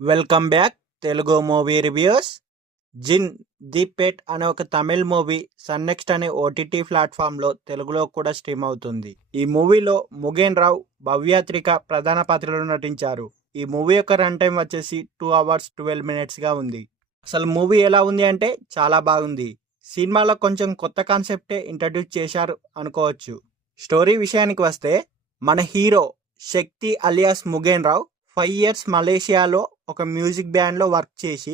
Welcome back Telugu movie reviews. Jinn the pet అనే ఒక Tamil movie Sun Next అనే OTT ప్లాట్ఫామ్లో తెలుగులో కూడా స్ట్రీమ్ అవుతుంది. ఈ మూవీలో ముగేన్ రావు, భవ్యాత్రిక ప్రధాన పాత్రలో నటించారు. ఈ మూవీ యొక్క రన్ టైం వచ్చేసి 2 hours 12 minutes గా ఉంది. అసలు మూవీ ఎలా ఉంది అంటే చాలా బాగుంది. సినిమాలో కొంచెం కొత్త కాన్సెప్టే ఇంట్రడ్యూస్ చేశారు అనుకోవచ్చు. స్టోరీ విషయానికి వస్తే మన హీరో శక్తి అలియాస్ ముగేన్ రావు 5 years మలేషియాలో ఒక మ్యూజిక్ బ్యాండ్లో వర్క్ చేసి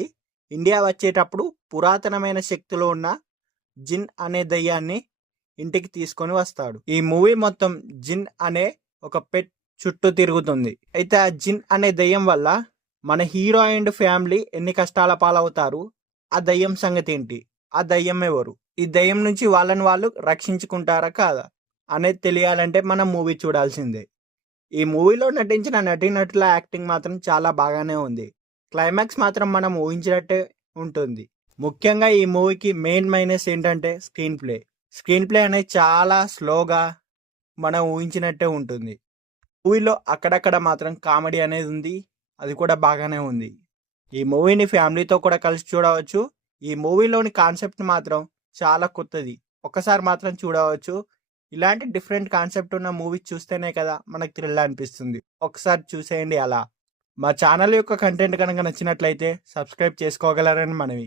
ఇండియా వచ్చేటప్పుడు పురాతనమైన శక్తిలో ఉన్న జిన్ అనే దయ్యాన్ని ఇంటికి తీసుకొని వస్తాడు. ఈ మూవీ మొత్తం జిన్ అనే ఒక పెట్ చుట్టూ తిరుగుతుంది. అయితే ఆ జిన్ అనే దయ్యం వల్ల మన హీరో అండ్ ఫ్యామిలీ ఎన్ని కష్టాల పాలవుతారు, ఆ దయ్యం సంగతి ఏంటి, ఆ దయ్యం ఎవరు, ఈ దయ్యం నుంచి వాళ్ళని వాళ్ళు రక్షించుకుంటారా కాదా అనేది తెలియాలంటే మనం మూవీ చూడాల్సిందే. ఈ మూవీలో నటించిన నటీనటుల యాక్టింగ్ మాత్రం చాలా బాగానే ఉంది. క్లైమాక్స్ మాత్రం మనం ఊహించినట్టే ఉంటుంది. ముఖ్యంగా ఈ మూవీకి మెయిన్ మైనస్ ఏంటంటే స్క్రీన్ ప్లే అనేది చాలా స్లోగా మనం ఊహించినట్టే ఉంటుంది. మూవీలో అక్కడక్కడ మాత్రం కామెడీ అనేది ఉంది, అది కూడా బాగానే ఉంది. ఈ మూవీని ఫ్యామిలీతో కూడా కలిసి చూడవచ్చు. ఈ మూవీలోని కాన్సెప్ట్ మాత్రం చాలా కొత్తది, ఒక్కసారి మాత్రం చూడవచ్చు. ఇలాంటి డిఫరెంట్ కాన్సెప్ట్ ఉన్న మూవీ చూస్తేనే కదా మనకు థ్రిల్ అనిపిస్తుంది. ఒకసారి చూసేయండి అలా. మా ఛానల్ యొక్క కంటెంట్ కనుక నచ్చినట్లయితే సబ్స్క్రైబ్ చేసుకోగలరని మనవి.